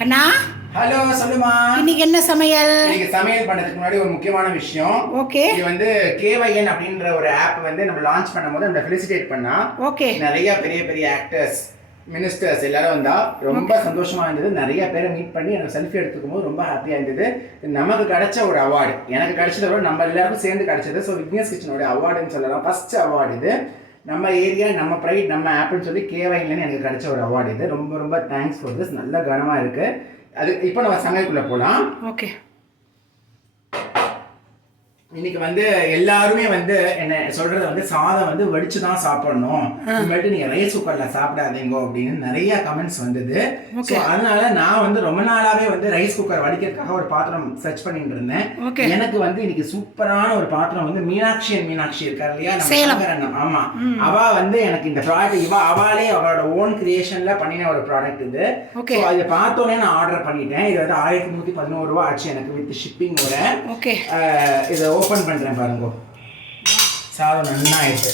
கண்ணா? Hello சொல்லுமா. இன்னைக்கு என்ன சமையல்? இன்னைக்கு சமையல் பண்றதுக்கு முன்னாடி ஒரு முக்கியமான விஷயம். ஓகே. இது வந்து கேவைஎன் அப்படின்ற ஒரு ஆப் வந்து நம்ம லான்ச் பண்ணும்போது நம்ம ஃபெலிசிட்டேட் பண்ணா ஓகே. நிறைய பெரிய பெரிய ஆக்டர்ஸ் மினிஸ்டர்ஸ் எல்லாரும் வந்தா ரொம்ப சந்தோஷமா இருந்தது. நிறைய பேரை மீட் பண்ணி எனக்கு செல்ஃபி எடுத்துக்கும் போது ரொம்ப ஹாப்பியா இருந்தது. நமக்கு கிடைச்ச ஒரு அவார்டு எனக்கு கிடைச்சதை விட நம்ம எல்லாருக்கும் சேர்ந்து கிடைச்சது. ஸோ விக்னேஷ் கிச்சனோட அவார்டுன்னு சொல்லலாம். ஃபர்ஸ்ட் அவார்டு இது. நம்ம ஏரியா நம்ம ப்ரைட் நம்ம ஆப்பிள்னு சொல்லி கேவாயிலன்னு எனக்கு கிடைச்ச ஒரு அவார்டு இது. ரொம்ப ரொம்ப தேங்க்ஸ் ஃபார் திஸ் நல்ல கனமாக இருக்குது அது இப்போ நம்ம சமையலுக்குள்ள போகலாம் ஓகே இன்னைக்கு வந்து எல்லாருமே வந்து என்ன சொல்றது வந்து சாதம் வந்து வடிச்சு தான் சாப்பிடணும் இனிமேட்டு நீங்க ரைஸ் குக்கர்ல சாப்பிடாதீங்க அப்படின்னு நிறைய கமெண்ட்ஸ் வந்தது. ஸோ அதனால நான் வந்து ரொம்ப நாளாவே வந்து ரைஸ் குக்கர் வடிக்கிறதுக்காக ஒரு பாத்திரம் சர்ச் பண்ணிட்டு இருந்தேன். எனக்கு வந்து இன்னைக்கு சூப்பரான ஒரு பாத்திரம் வந்து மீனாட்சி and மீனாட்சி இருக்கார் இல்லையா? சேலம். ஆமா. அவ வந்து எனக்கு இந்த ப்ராடக்ட் இவ அவளே அவளோட ஓன் கிரியேஷன்ல பண்ணின ஒரு ப்ராடக்ட் இது. ஸோ அதை பார்த்தோன்னே நான் ஆர்டர் பண்ணிட்டேன். இது வந்து ஆயிரத்தி நூத்தி பதினோரு ரூபா ஆச்சு எனக்கு வித் ஷிப்பிங்கோட ஓகே. ஆஹ் இதை ஓப்பன் பண்ணுறேன் பாருங்க. சாதம் நன்னா ஆயிடுச்சு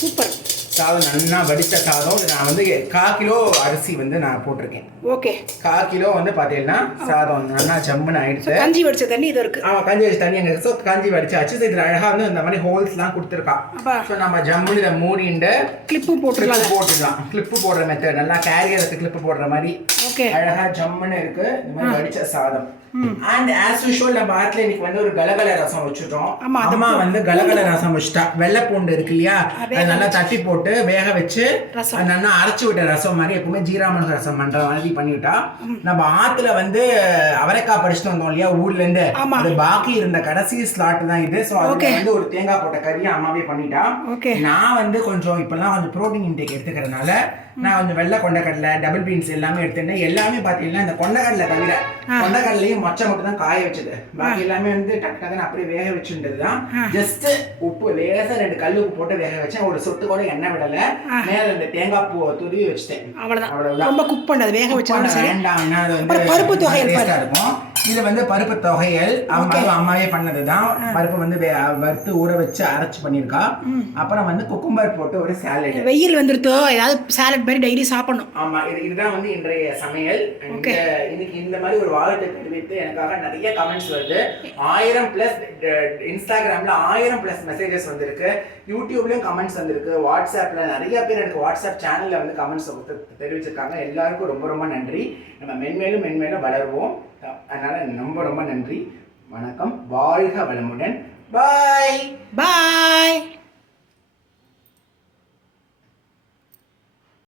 சூப்பர். சாதம் நன்னா வடித்த சாதம். இது நான் வந்து கா கிலோ அரிசி வந்து நான் போட்டிருக்கேன். ஓகே. கா கிலோ வந்து பார்த்தீங்கன்னா சாதம் நன்னா ஜம்முன்னு ஆயிடுச்சு. கஞ்சி வடிச்ச தண்ணி இது இருக்கு. ஆமாம் கஞ்சி வச்சு தண்ணி எங்க ஸோ கஞ்சி வடிச்சாச்சு. ஸோ இதில் அழகாக வந்து இந்த மாதிரி ஹோல்ஸ்லாம் கொடுத்துருக்கா. அப்பா. ஸோ நம்ம ஜம்முன்னு இதை மூடிண்டு கிளிப்பு போட்டுருக்கலாம் போட்டுக்கலாம். கிளிப்பு போடுற மெத்தட் நல்லா கேரியருக்கு கிளிப்பு போடுற மாதிரி ஓகே. அழகா ஜம்முன்னு இருக்கு. இந்த மாதிரி வடிச்ச சாதம். அண்ட் ஆஸ் யூஷுவல் நம்ம ஆட்ல இன்னைக்கு வந்து ஒரு கலகல ரசம் வச்சுட்டோம் அம்மா வந்து கலகல ரசம் வச்சுட்டா. வெள்ளை பூண்டு இருக்கு இல்லையா? அது நல்லா தட்டி போட்டு வேக வச்சு நல்லா அரைச்சு விட்ட ரசம் மாதிரி எப்பவுமே ஜீராமன் ரசம் பண்ற மாதிரி பண்ணிவிட்டா. நம்ம ஆத்துல வந்து அவரைக்காய் படிச்சுட்டு வந்தோம் இல்லையா ஊர்ல இருந்து. அது பாக்கி இருந்த கடைசி ஸ்லாட் தான் இது. So Okay. வந்து ஒரு தேங்காய் போட்ட கறியை அம்மாவே பண்ணிட்டா. நான் வந்து கொஞ்சம் இப்பெல்லாம் கொஞ்சம் ப்ரோட்டீன் இன்டேக் எடுத்துக்கிறதுனால நான் கொஞ்சம் வெள்ளை கொண்டக்கடலை டபுள் பீன்ஸ் எல்லாமே எடுத்துட்டேன் எல்லாமே பார்த்தீங்கன்னா இந்த கொண்டக்கடலை தவிர கொண்டக்கடலையும் மொச்சை மட்டும் தான் காய வச்சது. பாக்கி எல்லாமே வந்து டக்கு டக்குன்னு அப்படியே வேக வச்சுன்றது தான் ஜஸ்ட் உப்பு லேசா ரெண்டு கல் உப்பு போட்டு வேக வச்சேன். ஒரு சொட்டு கூட எண்ணெய் விடல. மேல இந்த தேங்காய் பூ துருவி வச்சுட்டேன். அவ்வளவுதான். அவ்வளவுதான். ரொம்ப குக் பண்ணது வேக சரி வேண்டாம். பருப்பு ஆ இருக்கும். இது வந்து பருப்பு தொகையல் அவங்க அம்மாவே பண்ணதுதான். பருப்பு வந்து வறுத்து ஊற வச்சு அரைச்சு பண்ணிருக்கா அப்புறம் வந்து குக்கும்பர் போட்டு ஒரு சாலட் வெயில் வந்துருத்தோ ஏதாவது சாலட் மாதிரி டெய்லி சாப்பிடணும். ஆமா இது இதுதான் வந்து இன்றைய சமையல். இன்னைக்கு இந்த மாதிரி ஒரு வாழ்த்தை தெரிவித்து எனக்காக நிறைய கமெண்ட்ஸ் வருது. ஆயிரம் பிளஸ் இன்ஸ்டாகிராம்ல ஆயிரம் பிளஸ் மெசேஜஸ் வந்திருக்கு. யூடியூப்லயும் கமெண்ட்ஸ் வந்திருக்கு. வாட்ஸ்அப்ல நிறைய பேர் எனக்கு வாட்ஸ்அப் சேனல்ல வந்து கமெண்ட்ஸ் தெரிவிச்சிருக்காங்க. எல்லாருக்கும் ரொம்ப ரொம்ப நன்றி. நம்ம மென்மேலும் மென்மேலும் வளருவோம். அதனால ரொம்ப ரொம்ப நன்றி. வணக்கம். வாழ்க வளமுடன். பாய் பாய்